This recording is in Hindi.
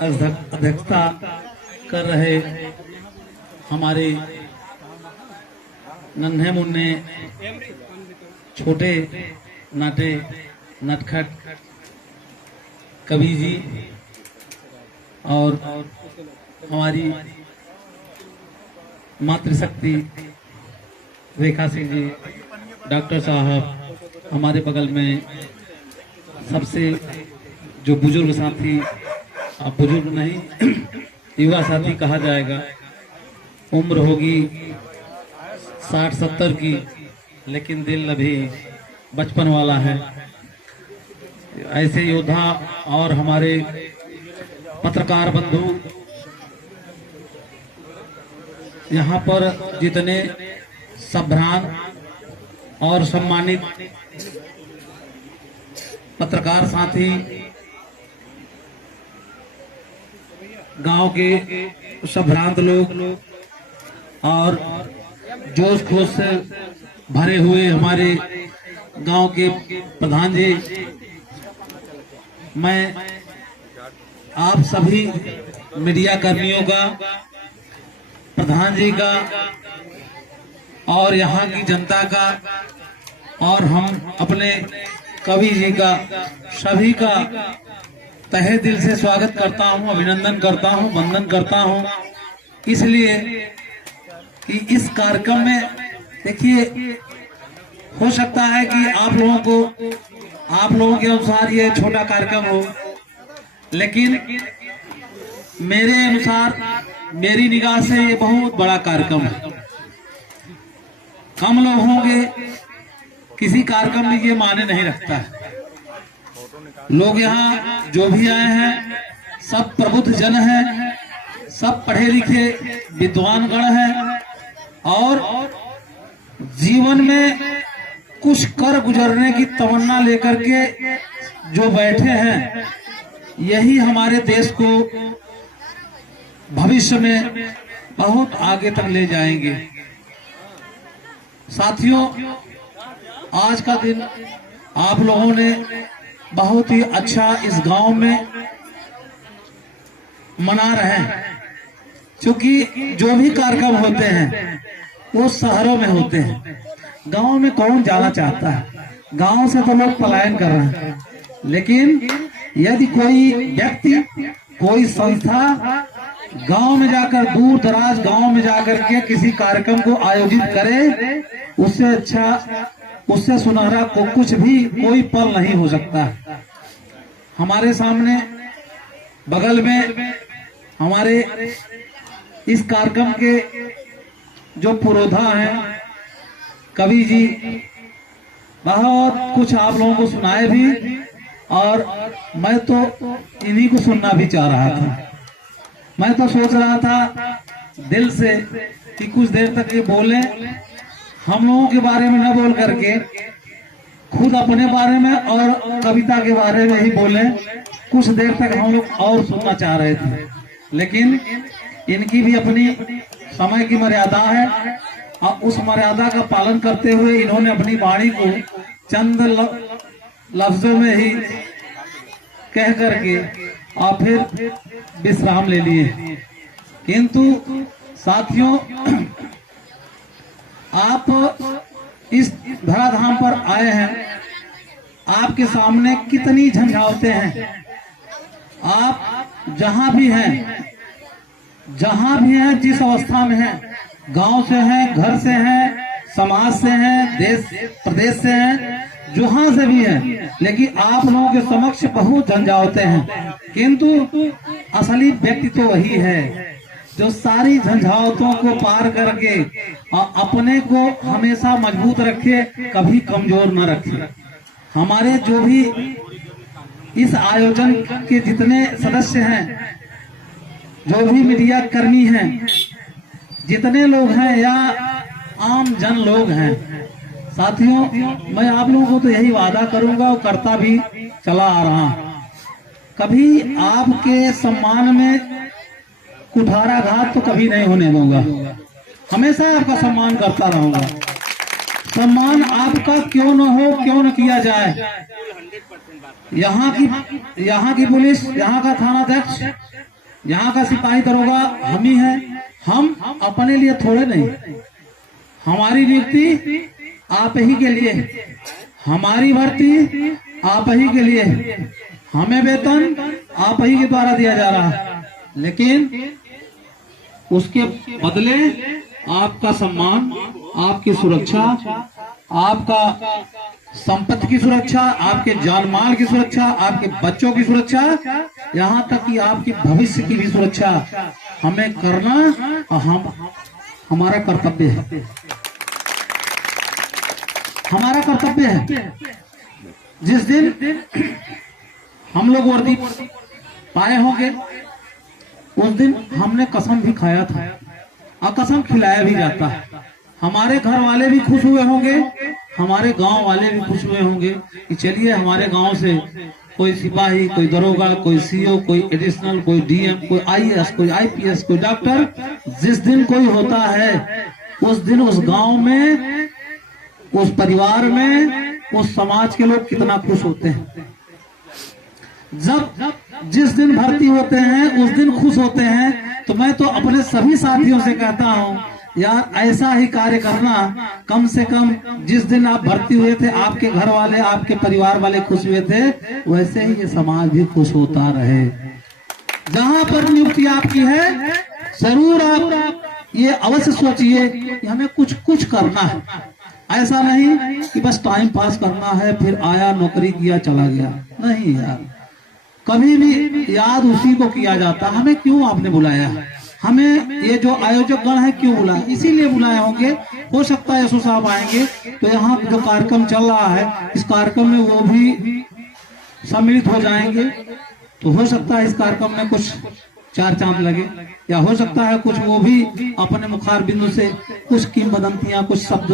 अध्यक्षता कर रहे हमारे नन्हे मुन्ने छोटे नाटे नटखट कवि जी और हमारी मातृशक्ति रेखा सिंह जी, डॉक्टर साहब, हमारे बगल में सबसे जो बुजुर्ग साथी, आप बुजुर्ग नहीं युवा साथी कहा जाएगा, उम्र होगी 60-70 की, लेकिन दिल अभी बचपन वाला है। ऐसे योद्धा और हमारे पत्रकार बंधु यहाँ पर जितने सभ्रांत और सम्मानित पत्रकार साथी, गांव के सभ्रांत लोग और जोश खोश से भरे हुए हमारे गांव के प्रधान जी, मैं आप सभी मीडिया कर्मियों का, प्रधान जी का और यहाँ की जनता का और हम अपने कवि जी का, सभी का तहे दिल से स्वागत करता हूँ, अभिनंदन करता हूँ, वंदन करता हूँ। इसलिए कि इस कार्यक्रम में देखिए, हो सकता है कि आप लोगों के अनुसार ये छोटा कार्यक्रम हो, लेकिन मेरे अनुसार, मेरी निगाह से ये बहुत बड़ा कार्यक्रम है। कम लोग होंगे, किसी कार्यक्रम में ये माने नहीं रखता है। लोग यहाँ जो भी आए हैं सब प्रबुद्ध जन हैं, सब पढ़े लिखे विद्वान गण हैं और जीवन में कुछ कर गुजरने की तमन्ना लेकर के जो बैठे हैं, यही हमारे देश को भविष्य में बहुत आगे तक ले जाएंगे। साथियों, आज का दिन आप लोगों ने बहुत ही अच्छा इस गांव में मना रहे हैं, क्योंकि जो भी कार्यक्रम होते हैं वो शहरों में होते हैं। गांव में कौन जाना चाहता है? गांव से तो लोग पलायन कर रहे हैं, लेकिन यदि कोई व्यक्ति, कोई संस्था गांव में जाकर, दूर दराज गांव में जाकर के किसी कार्यक्रम को आयोजित करे, उससे अच्छा, उससे सुनहरा को कुछ भी कोई पल नहीं हो सकता। हमारे सामने बगल में हमारे इस कार्यक्रम के जो पुरोधा हैं कवि जी, बहुत कुछ आप लोगों को सुनाए भी, और मैं तो इन्हीं को सुनना भी चाह रहा था। मैं तो सोच रहा था दिल से कि कुछ देर तक ये बोले, हम लोगों के बारे में न बोल करके खुद अपने बारे में और कविता के बारे में ही बोले। कुछ देर तक हम लोग और सुनना चाह रहे थे, लेकिन इनकी भी अपनी समय की मर्यादा है और उस मर्यादा का पालन करते हुए इन्होंने अपनी वाणी को चंद लफ्जों में ही कह करके और फिर विश्राम ले लिए। किंतु साथियों, आप इस धराधाम पर आए हैं, आपके सामने कितनी झंझावतें हैं। आप जहां भी हैं, जिस अवस्था में हैं, गांव से हैं, घर से हैं, समाज से हैं, देश प्रदेश से हैं, जहां से भी हैं, लेकिन आप लोगों के समक्ष बहुत झंझावतें हैं। किंतु असली व्यक्ति तो वही है जो सारी झंझावतों को पार करके अपने को हमेशा मजबूत रखे, कभी कमजोर न रखे। हमारे जो भी इस आयोजन के जितने सदस्य हैं, जो भी मीडिया कर्मी हैं, जितने लोग हैं या आम जन लोग हैं, साथियों, मैं आप लोगों को तो यही वादा करूंगा और करता भी चला आ रहा हूं, कभी आपके सम्मान में कुठाराघात तो कभी नहीं होने दूंगा। हमेशा आपका सम्मान करता रहूंगा। सम्मान आपका क्यों न हो, क्यों न किया जाए, यहाँ की पुलिस, यहाँ का थानाध्यक्ष, यहाँ का सिपाही दरोगा हम ही है। हम अपने लिए थोड़े नहीं, हमारी नियुक्ति आप ही के लिए, हमारी भर्ती आप ही के लिए, हमें वेतन आप ही के द्वारा दिया जा रहा है, लेकिन उसके बदले आपका सम्मान, आपकी सुरक्षा, आपका संपत्ति की सुरक्षा, आपके जान माल की सुरक्षा, आपके बच्चों की सुरक्षा, यहाँ तक कि आपके भविष्य की भी सुरक्षा हमें करना हमारा कर्तव्य है, हमारा कर्तव्य है। जिस दिन हम लोग वर्दी पाए होंगे उस दिन हमने कसम भी खाया था और कसम खिलाया भी जाता है। हमारे घर वाले भी खुश हुए होंगे, हमारे गांव वाले भी खुश हुए होंगे कि चलिए हमारे गांव से कोई सिपाही, कोई दरोगा, कोई सीओ, कोई एडिशनल, कोई डीएम, कोई आईएएस, कोई आईपीएस, कोई डॉक्टर, जिस दिन कोई होता है उस दिन उस गांव में, उस परिवार में, उस समाज के लोग कितना खुश होते हैं। जब जिस दिन भर्ती होते हैं उस दिन खुश होते हैं। तो मैं तो अपने सभी साथियों से कहता हूं, यार ऐसा ही कार्य करना, कम से कम जिस दिन आप भर्ती हुए थे आपके घर वाले, आपके परिवार वाले खुश हुए थे, वैसे ही ये समाज भी खुश होता रहे। जहां पर नियुक्ति आपकी है जरूर आप ये अवश्य सोचिए कि हमें कुछ करना है। ऐसा नहीं कि बस टाइम पास करना है, फिर आया नौकरी किया चला गया। नहीं यार, कभी भी याद उसी को किया जाता, हमें क्यों आपने बुलाया, हमें ये जो आयोजक गण है क्यों बुलाया, इसीलिए बुलाए होंगे। हो सकता है यशु साहब आएंगे तो यहाँ जो कार्यक्रम चल रहा है इस कार्यक्रम में वो भी सम्मिलित हो जाएंगे, तो हो सकता है इस कार्यक्रम में कुछ चार चांद लगे, या हो सकता है कुछ वो भी अपने मुखार बिंदु से कुछ किंवदंतियां, कुछ शब्द